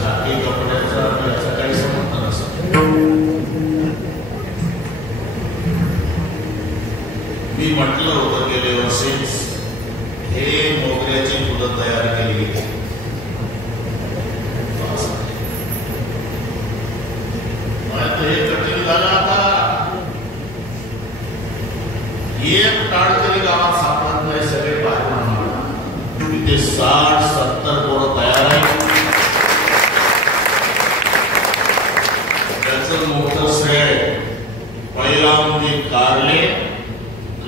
खाकी कपड्याचा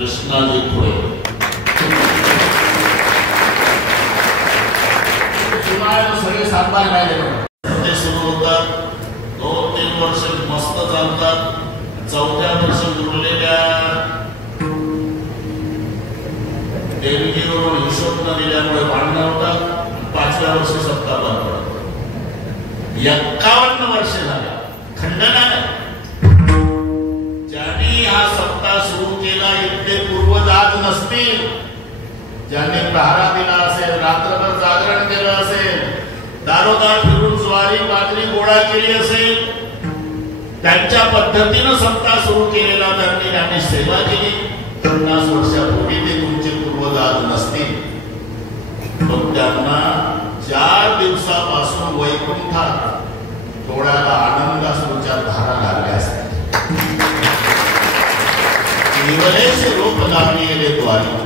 कृष्णाजी खुळे सगळे सातबार राहिले ते सुरू होतात. 2-3 वर्ष मस्त चालतात. 4थ्या वर्षी उरलेल्या देणगीवरून हिशोब न दिल्यामुळे भांडणं होतात. 5व्या वर्षी सत्ता बंद पडतात. 51 वर्ष झाला खंडना नाही. ज्यांनी हा सत्ता सुरू केला इथले पूर्वज आज नसतील. ज्यांनी पहारा दिला असेल, रात्रभर जागरण केलं असेल, दारोदार फिरून ज्वारी बाजरी गोळा केली असेल, त्यांच्या पद्धतीनं सत्ता सुरू केलेला त्यांनी सेवा केली. 50 वर्षापूर्वी ते तुमचे पूर्वज आज नसतील. पण त्यांना 4 दिवसापासून वैकुंठात डोळ्याला आनंदाश्रूच्या धारा लागल्या असतात. केवलेचे रोप लागलेले द्वारी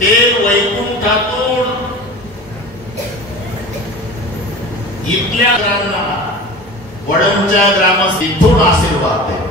ते वैकुंठातून इथल्या ग्रामांना वडंच्या ग्रामस्थ इथून आशीर्वाद दे.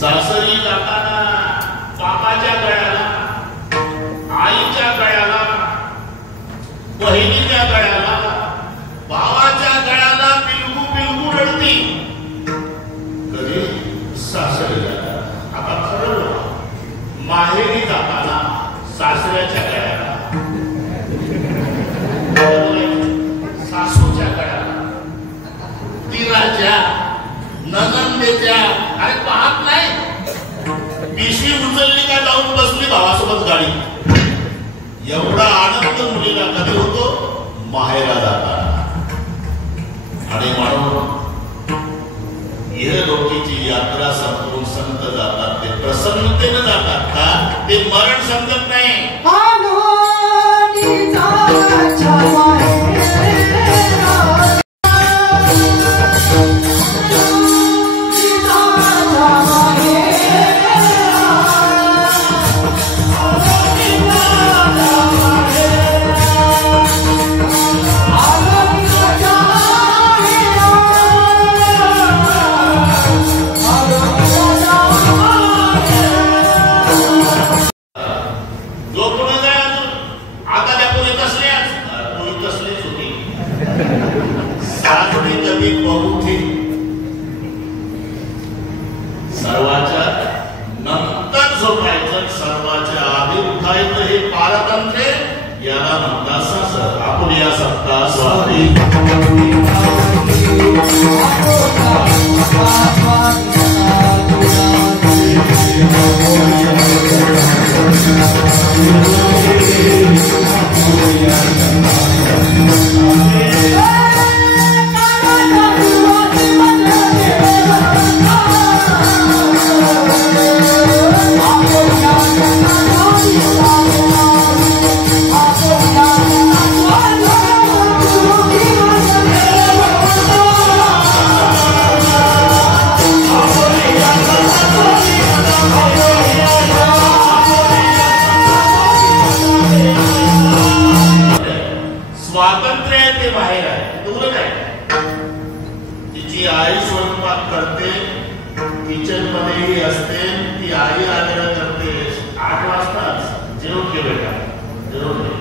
सासरी जाताना बापाच्या गळ्याला, आईच्या गळ्याला, बहिणीच्या गळ्याला, भावाच्या गळ्याला बिलगू बिलगू रडती. कधी सासरी जाता. आता खरं माहेरी जाताना सासऱ्याच्या गळ्याला, सासूच्या गळ्याला, तिराच्या, ननंदेच्या. अरे पाहत नाही पिशवी उचलली का जाऊन बसली भावासोबत गाडी. एवढा आनंद मुलीला कधी होतो? माहेरा जाताना. आणि म्हणून इहलोकीची यात्रा संपून संत जातात. ते प्रसन्नतेने जातात का? ते मरण समजत नाही. सर्वाच्या नंतर झोपायचं, सर्वाच्या आधी उठायचं. हे पारतंत्र्य याला म्हणतात सासर. आपण या सत्ता स्वाधी स्वातंत्र्य आहे ते बाहेर आहे. दूर आहे. तिची आई स्वयंपाक करते, किचन मध्येही असते. ती आई आग्रह करते 8 वाजताच जेवण घे बेटा, जेवण घे.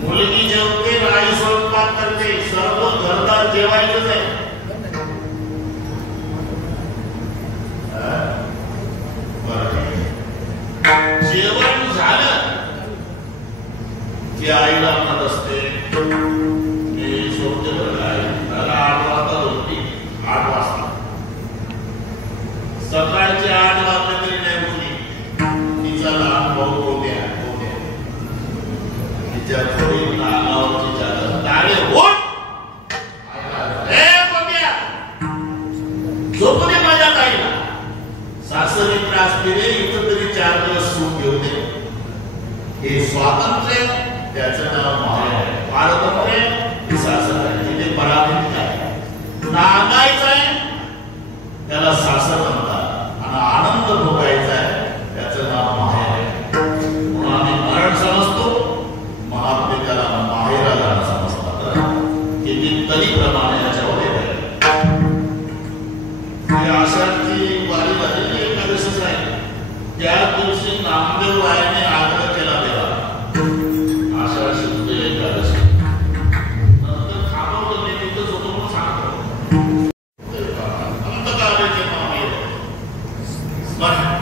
मुलगी जेवते, आई स्वयंपाक करते. सर्व घरदार जेवायलाच आहे. जेवण झालं की आईला म्हणत असते, मी सोडते बरं आई. मला 8 वाजता होती. 8 वाजता सकाळचे 8 वाजले तरी नाही उठली. तिचा लहान भाऊ होत्या तिच्या थोडी नागावरची चालत तारे होत झोपू दे माझ्या ताईला. सासरी त्रास कीर्तनीप्रमाणे याच्यावर येत आषाढची वारी झालेली एकादशीच आहे. त्या दिवशी नामदेव रायाने आग्रह केला तेव्हा आषाढ शुद्ध एकादशी नंतर थांबवलं मी तिथंच होतो म्हणून सांगतो अंतकाले जे नाम येत स्मरण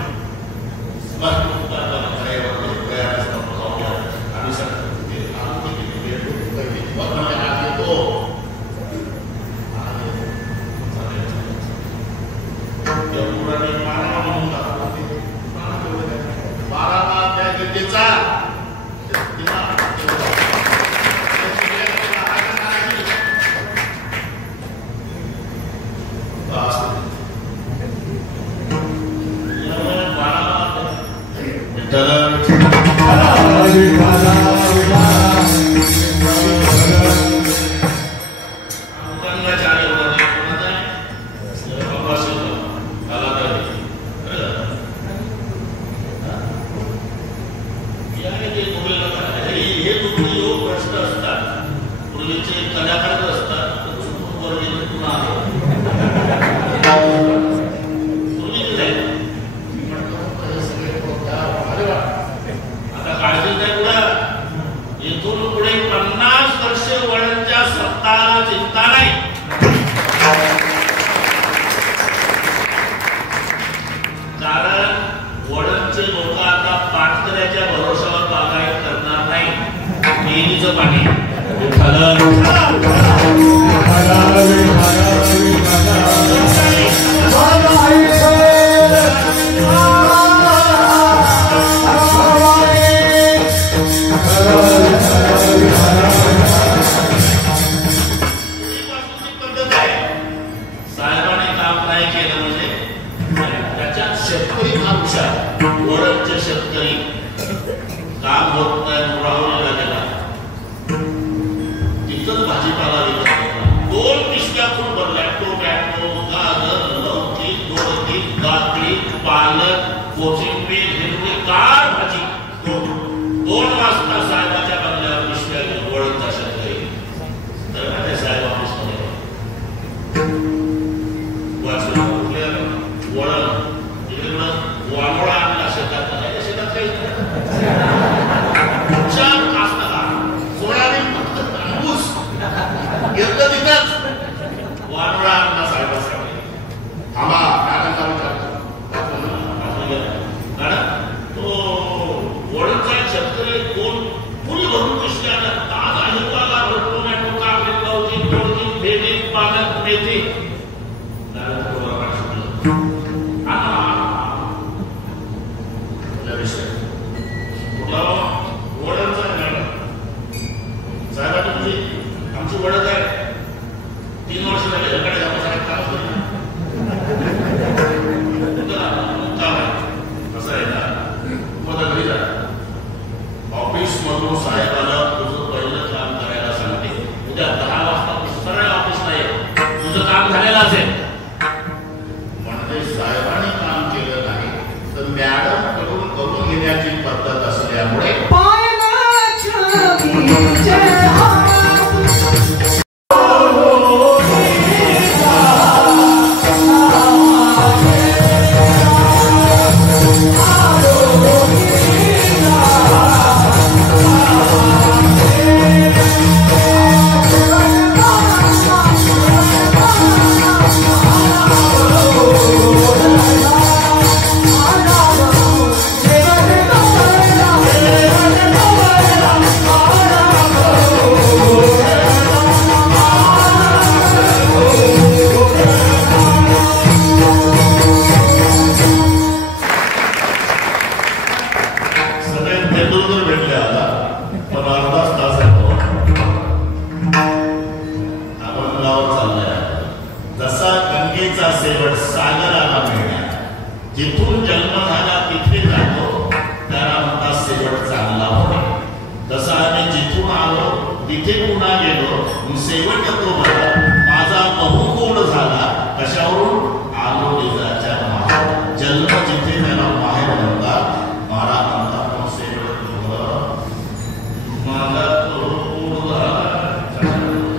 जिथून जन्म झाला तिथे जातो त्याला म्हणतात शेवट चांगला होणे. तसं आम्ही जिथून आलो तिथे पुन्हा गेलो शेवट येतो बघा माझा बहुगुण झाला. कशावरून आलो देजाच्या माहेर. जन्म जिथे त्याला माहेर म्हणतात. महाराज म्हणतात शेवट माझा बहुगुण झाला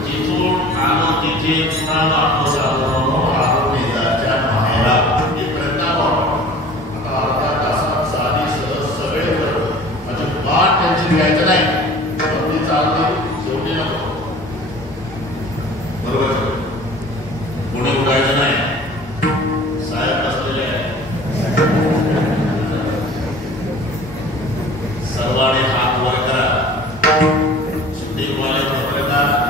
जिथून आलो तिथे पुन्हा वापस आलो आरोग्याच्या माहेरा हे प्रयत्न आता अर्धा तासात साधी सहज सगळे करतो म्हणजे वाट त्यांची घ्यायचं नाही ती चालते शेवटी नको बरोबर कोणी उडायचं नाही साहेब असलेले सर्वांनी हात वर करा सुट्टीवाले पत्रकार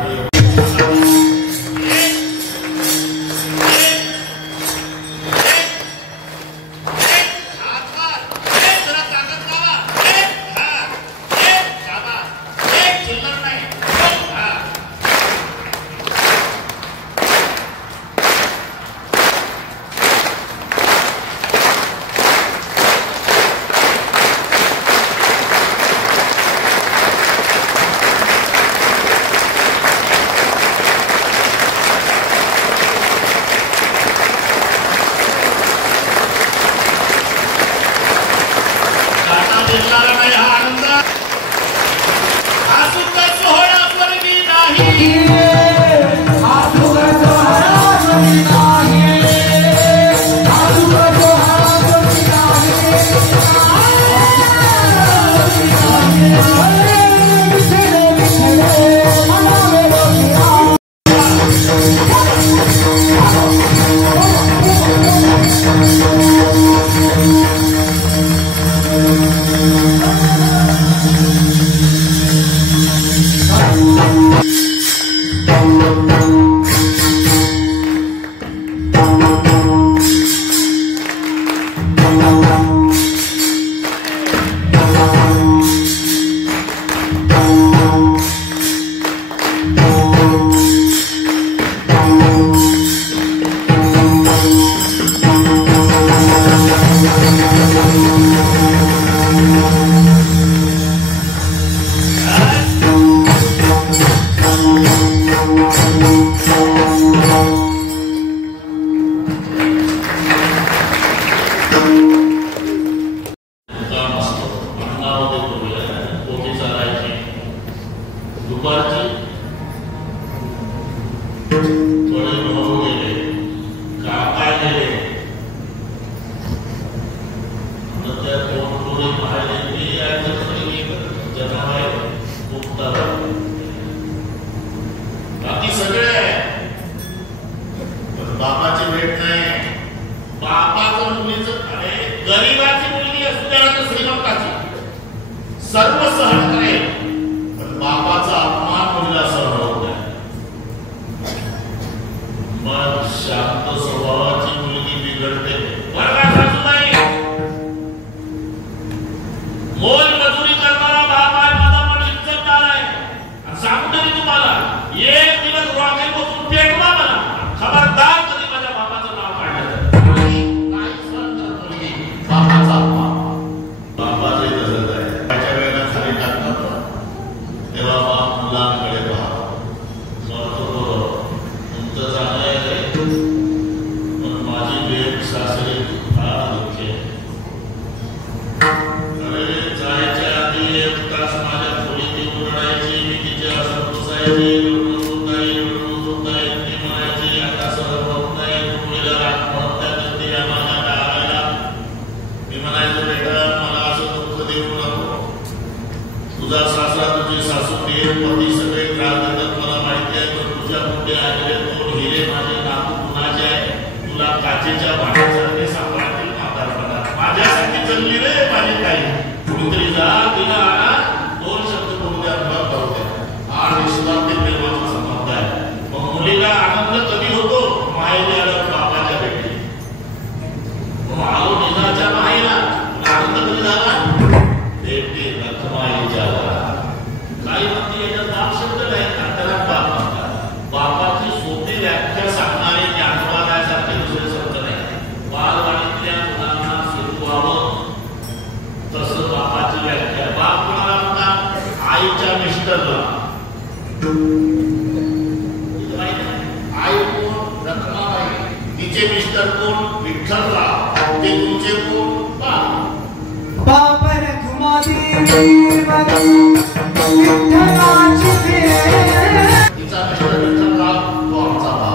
तिचा मिस्टर विठ्ठलराव तो आमचा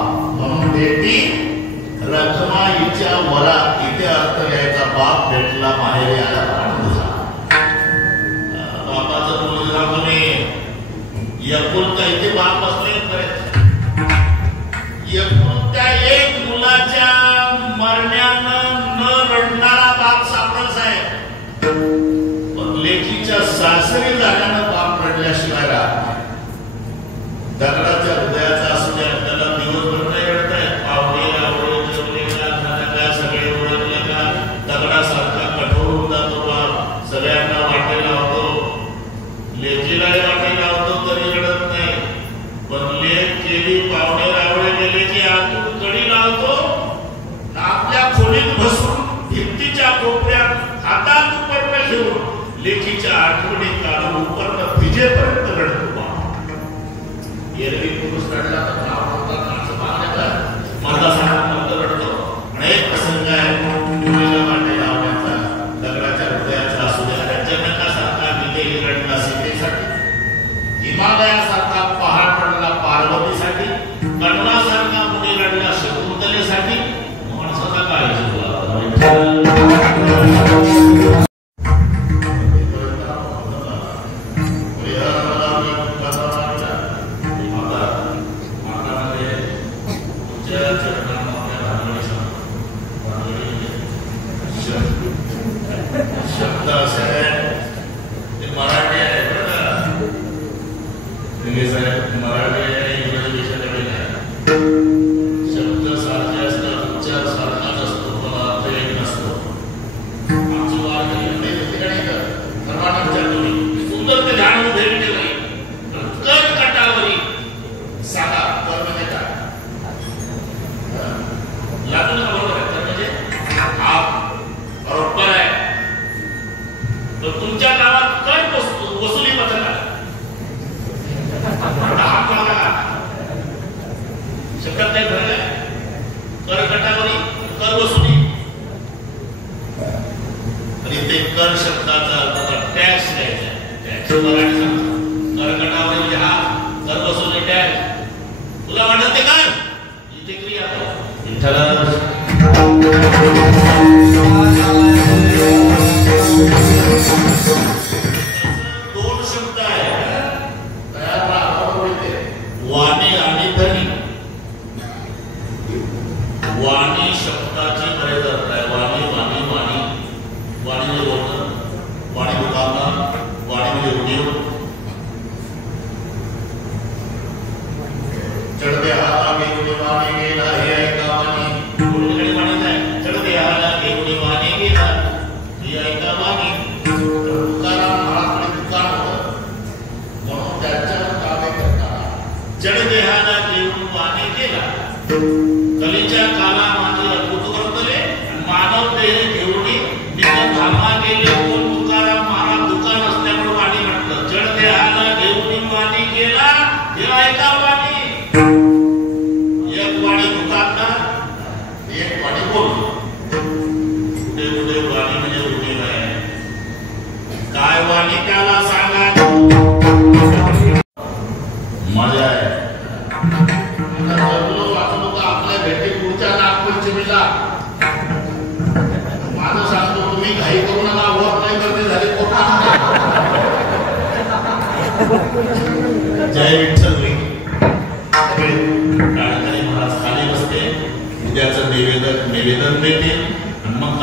लालसरी झाल्यानं बाप रडल्याशिवाय राहत नाही. दगडाच्या हृदयाचा असू द्या, त्याला दिवसभर नाही रडताय. पावणे आवडे जेवले का सगळे ओळखले का, दगडासारखा कठोर होऊन जातो बाप. सगळ्यांना वाटे लावतो, लेकीलाही वाटे लावतो तरी रडत नाही. पण लेक केली, पावणे आवडे गेले की आतून कडी लावतो. आपल्या खोलीत बसून भिंतीच्या कोपऱ्यात हातात उपर्ण घेऊन लेकीच्या आठवणी काढून उपर्ण भिजेपर्यंत रडतो. एरवी पुरुष रडला तर नाव होतात असं मागण्यात माझा सांगत रडतो. अनेक प्रसंग आहे मुलीला वाटे लावण्याचा, दगडाच्या हृदयाचा असू द्या. जनकासारखा विदेही रडला सीतेसाठी, हिमालयासारखा पहाड रडला पार्वतीसाठी, कर्णासारखा मुली रडला शकुंतलेसाठी. माणसाचा काय जीव शब्द असे मराठी आहे बरं, मराठी आहे इंग्रजी देशाकडे आहे. शब्द सारखे असतात, उच्चार सारखाच असतो, पण अर्थ एक नसतो. आमची वारकरी सर्वांना सुंदर ते जाणून भेटले नाही. कर कटावरी साधा कर म्हणजे काय लागून बरोबर आहे. तर म्हणजे हा बरोबर आहे. तर तुमच्या गावात कर वसुली पद्धत आहे. शब्दात काही फरक आहे. कर कटावरी, कर वसुली. आणि ते कर शब्दाचा अर्थ टॅक्स द्यायचा. टॅक्स मराठी कर कटावरी म्हणजे हा, कर वसुली टॅक्स. तुला वाटत ते कर, इथे क्रिया दोन शब्द आहेत वाणी आणि धनी. वाणी शब्दाची बरेच अर्थ आहे. वाणी वाणी वाणी वाणी म्हणजे बोलणं, वाणी दुकानदार, वाणी म्हणजे उद्योग. चढते हाला घेऊन वाणी गेला हे ऐका वाणी. कोणीकडे वाणी नाही. चढते हाला घेऊन वाणी गेला हे ऐका वाणी. तुकाराम महाराज दुकान होतं म्हणून त्याच्यावर कामे करतात. चढते हाला घेऊन वाणी गेला, कलीच्या काला माझे अद्भुत वर्तले, मानव देह घेऊन निघून धामा गेले. कोण तुकाराम महाराज दुकान असल्यामुळे वाणी म्हटलं. चढते हाला घेऊन वाणी गेला हे ऐका वाणी. एक वाणी दुकानदार, एक वाणी बोलतो. कुठे कुठे वाणी म्हणजे उद्योग आहे. काय वाणी त्याला सांगा. मजा आहे. वाचलो का आपल्या भेटी पुढच्या नागपंचमीला. माझं सांगतो तुम्ही घाई करू नका. वर नाही करते झाली पोटा. जय विठ्ठल. महाराज खाली बसते, उद्याचं निवेदन देते आणि मग